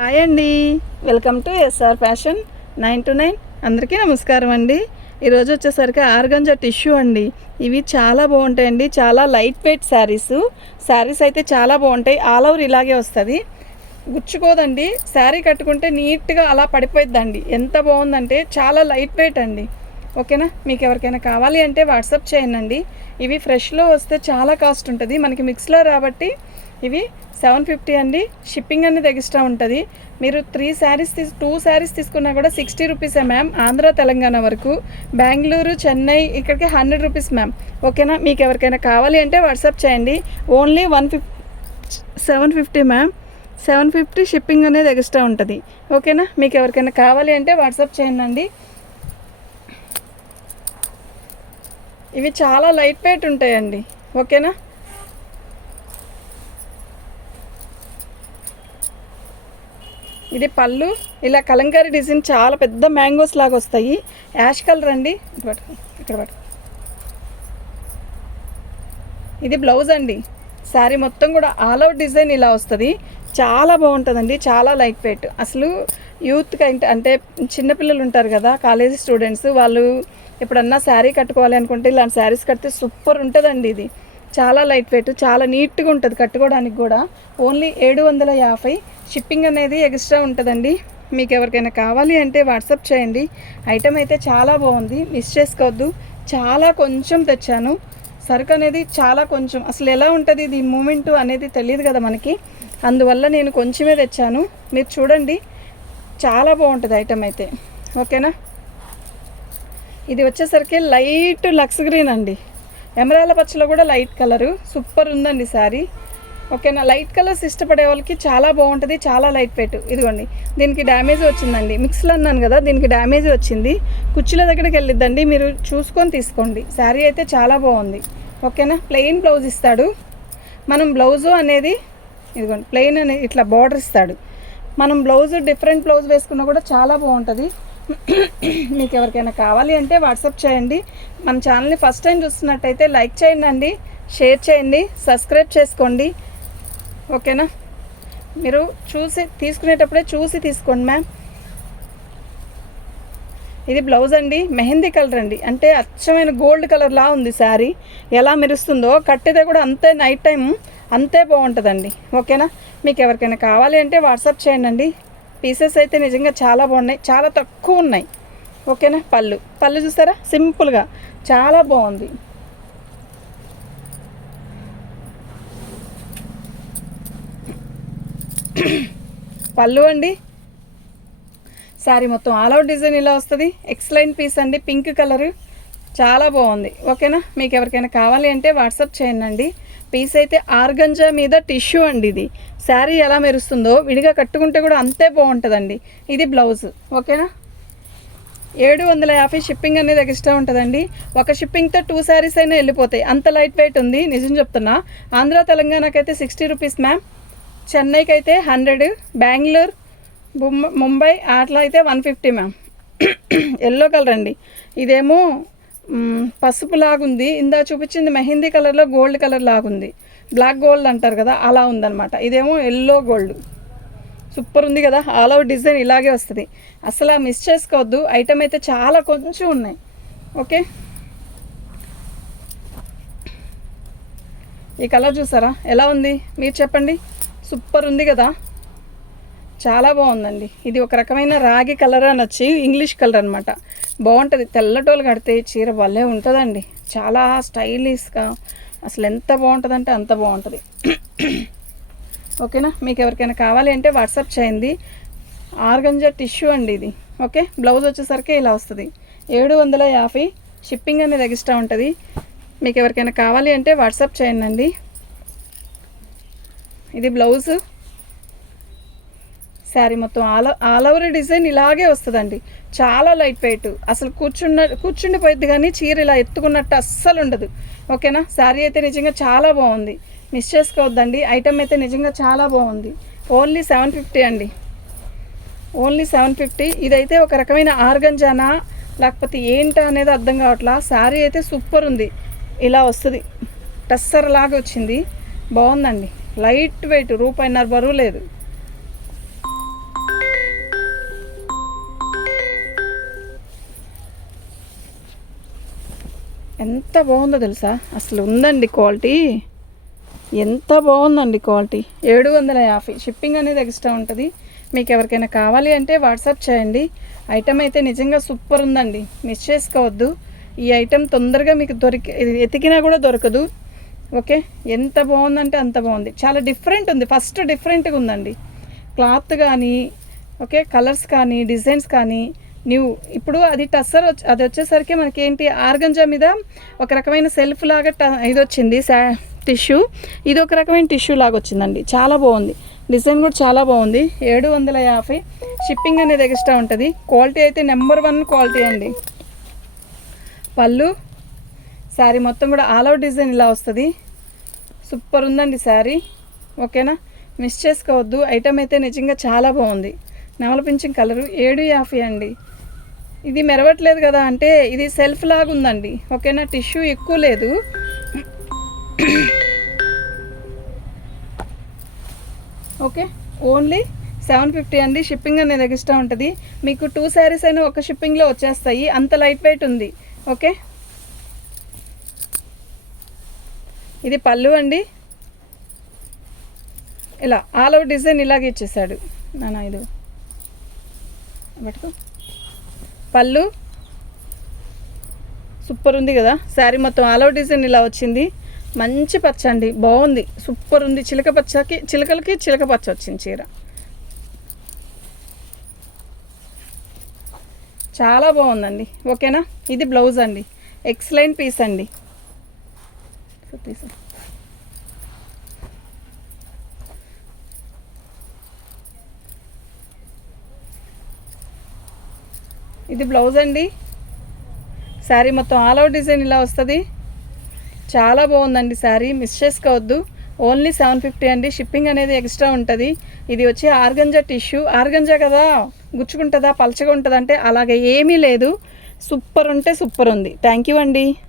Hi అండి, welcome to SR fashion 929. అందరికీ నమస్కారం అండి. ఈరోజు వచ్చేసరికి ఆర్గంజా టిష్యూ అండి. ఇవి చాలా బాగుంటాయండి. చాలా లైట్ వెయిట్ శారీస్ అయితే చాలా బాగుంటాయి. ఆల్ ఓవర్ ఇలాగే వస్తుంది, గుచ్చుకోదండి. శారీ కట్టుకుంటే నీట్గా అలా పడిపోయిద్దండి. ఎంత బాగుందంటే చాలా లైట్ వెయిట్ అండి. ఓకేనా, మీకు ఎవరికైనా కావాలి అంటే వాట్సాప్ చేయండి. ఇవి ఫ్రెష్లో వస్తే చాలా కాస్ట్ ఉంటుంది, మనకి మిక్స్లో రాబట్టి ఇవి 750 అండి. షిప్పింగ్ అనేది ఎక్స్ట్రా ఉంటుంది. మీరు 2 శారీస్ తీసుకున్నా కూడా 60 రూపీసే మ్యామ్. ఆంధ్ర తెలంగాణ వరకు, బెంగళూరు చెన్నై ఇక్కడికి 100 రూపీస్ మ్యామ్. ఓకేనా, మీకు ఎవరికైనా కావాలి అంటే వాట్సాప్ చేయండి. Only 750 ma'am. 750 షిప్పింగ్ అనేది ఎక్స్ట్రా ఉంటుంది. ఓకేనా, మీకు ఎవరికైనా కావాలి అంటే వాట్సాప్ చేయండి. ఇవి చాలా లైట్ వెయిట్ ఉంటాయండి. ఓకేనా, ఇది పళ్ళు. ఇలా కలంకారీ డిజైన్ చాలా పెద్ద మ్యాంగోస్ లాగా వస్తాయి. యాష్ కలర్ అండి. ఇక్కడ పట్టు. ఇది బ్లౌజ్ అండి. శారీ మొత్తం కూడా ఆల్ అవుట్ డిజైన్ ఇలా వస్తుంది. చాలా బాగుంటుందండి. చాలా లైట్ వెయిట్. అసలు యూత్కి అంటే చిన్నపిల్లలు ఉంటారు కదా, కాలేజీ స్టూడెంట్స్, వాళ్ళు ఎప్పుడన్నా శారీ కట్టుకోవాలి అనుకుంటే ఇలాంటి శారీస్ కడితే సూపర్ ఉంటుందండి. ఇది చాలా లైట్ వెయిట్, చాలా నీట్గా ఉంటుంది కట్టుకోవడానికి కూడా. ఓన్లీ 750. షిప్పింగ్ అనేది ఎక్స్ట్రా ఉంటుందండి. మీకు ఎవరికైనా కావాలి అంటే వాట్సాప్ చేయండి. ఐటమ్ అయితే చాలా బాగుంది, మిస్ చేసుకోవద్దు. చాలా కొంచెం తెచ్చాను సరుకు అనేది, చాలా కొంచెం. అసలు ఎలా ఉంటుంది ఇది మూమెంట్ అనేది తెలియదు కదా మనకి, అందువల్ల నేను కొంచెమే తెచ్చాను. మీరు చూడండి, చాలా బాగుంటుంది ఐటమ్ అయితే. ఓకేనా, ఇది వచ్చేసరికి లైట్ లక్స్ గ్రీన్ అండి. ఎమరాల పచ్చలో కూడా లైట్ కలరు సూపర్ ఉందండి శారీ. ఓకేనా, లైట్ కలర్స్ ఇష్టపడే వాళ్ళకి చాలా బాగుంటుంది. చాలా లైట్ వెయిట్. ఇదిగోండి, దీనికి డ్యామేజ్ వచ్చిందండి. మిక్స్లో అన్నాను కదా, దీనికి డ్యామేజ్ వచ్చింది. కుర్చీల దగ్గరికి వెళ్ళిద్దండి, మీరు చూసుకొని తీసుకోండి. శారీ అయితే చాలా బాగుంది. ఓకేనా, ప్లెయిన్ బ్లౌజ్ ఇస్తాడు. మనం బ్లౌజు అనేది ఇదిగోండి ప్లెయిన్ అనేది ఇట్లా బార్డర్ ఇస్తాడు. మనం బ్లౌజ్ డిఫరెంట్ బ్లౌజ్ వేసుకున్నా కూడా చాలా బాగుంటుంది. మీకు ఎవరికైనా కావాలి అంటే వాట్సాప్ చేయండి. మన ఛానల్ని ఫస్ట్ టైం చూస్తున్నట్టయితే లైక్ చేయండి, షేర్ చేయండి, సబ్స్క్రైబ్ చేసుకోండి. ఓకేనా, మీరు తీసుకునేటప్పుడే చూసి తీసుకోండి మ్యామ్. ఇది బ్లౌజ్ అండి. మెహందీ కలర్ అండి, అంటే అచ్చమైన గోల్డ్ కలర్లా ఉంది శారీ. ఎలా మెరుస్తుందో కట్టితే కూడా అంతే, నైట్ టైం అంతే బాగుంటుందండి. ఓకేనా, మీకు ఎవరికైనా కావాలి అంటే వాట్సాప్ చేయండి. పీసెస్ అయితే నిజంగా చాలా బాగున్నాయి, చాలా తక్కువ ఉన్నాయి. ఓకేనా, పళ్ళు చూసారా, సింపుల్గా చాలా బాగుంది. పళ్ళు అండి. శారీ మొత్తం ఆల్ అవుట్ డిజైన్ ఇలా వస్తుంది. ఎక్స్లైన్ పీస్ అండి, పింక్ కలరు చాలా బాగుంది. ఓకేనా, మీకు ఎవరికైనా కావాలి అంటే వాట్సాప్ చేయండి. పీస్ అయితే ఆర్గంజా మీద టిష్యూ అండి. ఇది శారీ ఎలా మెరుస్తుందో విడిగా కట్టుకుంటే కూడా అంతే బాగుంటుందండి. ఇది బ్లౌజ్. ఓకేనా, 750 షిప్పింగ్ అనేది ఎక్స్ట్రా ఉంటుందండి. ఒక షిప్పింగ్తో 2 శారీస్ అయినా వెళ్ళిపోతాయి, అంత లైట్ వెయిట్ ఉంది. నిజం చెప్తున్నా. ఆంధ్ర తెలంగాణకి అయితే 60 రూపీస్ మ్యామ్. చెన్నైకి అయితే 100, బెంగళూరు ముంబై అట్లా అయితే 150 మ్యామ్. ఎల్లో కలర్ అండి. ఇదేమో పసుపు లాగుంది. ఇందా చూపించింది మెహందీ కలర్లో గోల్డ్ కలర్ లాగుంది. బ్లాక్ గోల్డ్ అంటారు కదా, అలా ఉందన్నమాట. ఇదేమో ఎల్లో గోల్డ్. సూపర్ ఉంది కదా, ఆల్ అవుట్ డిజైన్ ఇలాగే వస్తుంది. అసలు మిస్ చేసుకోవద్దు. ఐటమ్ అయితే చాలా కొంచెం ఉన్నాయి. ఓకే, ఈ కలర్ చూసారా ఎలా ఉంది, మీరు చెప్పండి. సూపర్ ఉంది కదా, చాలా బాగుందండి. ఇది ఒక రకమైన రాగి కలర్ అని వచ్చి ఇంగ్లీష్ కలర్ అనమాట. బాగుంటుంది. తెల్లటోలు కడితే చీర భలే ఉంటుందండి. చాలా స్టైలిష్గా, అసలు ఎంత బాగుంటుందంటే అంత బాగుంటుంది. ఓకేనా, మీకు ఎవరికైనా కావాలి అంటే వాట్సాప్ చేయండి. ఆర్గంజా టిష్యూ అండి ఇది. ఓకే, బ్లౌజ్ వచ్చేసరికి ఇలా వస్తుంది. 750. షిప్పింగ్ అనేది ఎక్స్ట్రా ఉంటుంది. మీకు ఎవరికైనా కావాలి అంటే వాట్సాప్ చేయండి. ఇది బ్లౌజు. శారీ మొత్తం ఆల్ ఓవర్ డిజైన్ ఇలాగే వస్తుందండి. చాలా లైట్ వెయిట్. అసలు కూర్చుండిపోయిద్ది, కానీ చీర ఇలా ఎత్తుకున్నట్టు అస్సలు ఉండదు. ఓకేనా, శారీ అయితే నిజంగా చాలా బాగుంది, మిస్ చేసుకోవద్దండి. ఐటమ్ అయితే నిజంగా చాలా బాగుంది. ఓన్లీ 750 అండి. ఓన్లీ 750. ఇదైతే ఒక రకమైన ఆర్గంజానా లేకపోతే ఏంటా అనేది అర్థం కావట్లా. శారీ అయితే సూపర్ ఉంది. ఇలా వస్తుంది, టస్సర్ లాగా వచ్చింది. బాగుందండి. లైట్ వెయిట్, రూపాయిన్నర బరువు లేదు. ఎంత బాగుందో తెలుసా, అసలు ఉందండి క్వాలిటీ, ఎంత బాగుందండి క్వాలిటీ. 750 షిప్పింగ్ అనేది ఎక్స్ట్రా ఉంటుంది. మీకు ఎవరికైనా కావాలి అంటే వాట్సాప్ చేయండి. ఐటమ్ అయితే నిజంగా సూపర్ ఉందండి, మిస్ చేసుకోవద్దు. ఈ ఐటమ్ తొందరగా మీకు ఎతికినా కూడా దొరకదు. ఓకే, ఎంత బాగుందంటే అంత బాగుంది, చాలా డిఫరెంట్ ఉంది. ఫస్ట్ డిఫరెంట్గా ఉందండి క్లాత్ కానీ, ఓకే, కలర్స్ కానీ, డిజైన్స్ కానీ న్యూ. ఇప్పుడు అది టస్సర్ అది వచ్చేసరికి మనకేంటి ఆర్గంజా మీద ఒక రకమైన సెల్ఫ్ లాగా ఇది వచ్చింది టిష్యూ. ఇది ఒక రకమైన టిష్యూ లాగా వచ్చిందండి, చాలా బాగుంది. డిజైన్ కూడా చాలా బాగుంది. 750 షిప్పింగ్ అనేది ఎక్స్ట్రా ఉంటుంది. క్వాలిటీ అయితే నెంబర్ 1 క్వాలిటీ అండి. పళ్ళు శారీ మొత్తం కూడా ఆల్ అవుట్ డిజైన్ ఇలా వస్తుంది. సూపర్ ఉందండి శారీ. ఓకేనా, మిస్ చేసుకోవద్దు. ఐటమ్ అయితే నిజంగా చాలా బాగుంది. నెమల పింఛన్ కలరు 750 అండి. ఇది మెరవట్లేదు కదా అంటే ఇది సెల్ఫ్ లాగా ఉందండి. ఓకేనా, టిష్యూ ఎక్కువ లేదు. ఓకే, ఓన్లీ 750 అండి. షిప్పింగ్ అనేది ఎక్స్ట్రా ఉంటుంది. మీకు 2 శారీస్ అయినా ఒక షిప్పింగ్లో వచ్చేస్తాయి, అంత లైట్ వెయిట్ ఉంది. ఓకే, ఇది పళ్ళు అండి. ఇలా ఆల్ అవుట్ డిజైన్ ఇలాగే ఇచ్చేసాడు నాన్న. ఇది పట్టుకో, పళ్ళు సూపర్ ఉంది కదా. శారీ మొత్తం ఆల్ అవుట్ డిజైన్ ఇలా వచ్చింది. మంచి పచ్చ అండి, బాగుంది, సూపర్ ఉంది. చిలక పచ్చకి చిలకలకి చిలక పచ్చ వచ్చింది చీర, చాలా బాగుందండి. ఓకేనా, ఇది బ్లౌజ్ అండి, ఎక్సలెంట్ పీస్ అండి. ఇది బ్లౌజ్ అండి. శారీ మొత్తం ఆల్ అవుట్ డిజైన్ ఇలా వస్తుంది. చాలా బాగుందండి శారీ, మిస్ చేసుకోవద్దు. ఓన్లీ 750 అండి. షిప్పింగ్ అనేది ఎక్స్ట్రా ఉంటుంది. ఇది వచ్చి ఆర్గంజా టిష్యూ. ఆర్గంజా కదా, గుచ్చుకుంటుందా పలచగా ఉంటుందా అంటే అలాగే ఏమీ లేదు. సూపర్ ఉంటే సూపర్ ఉంది. థ్యాంక్ యూ అండి.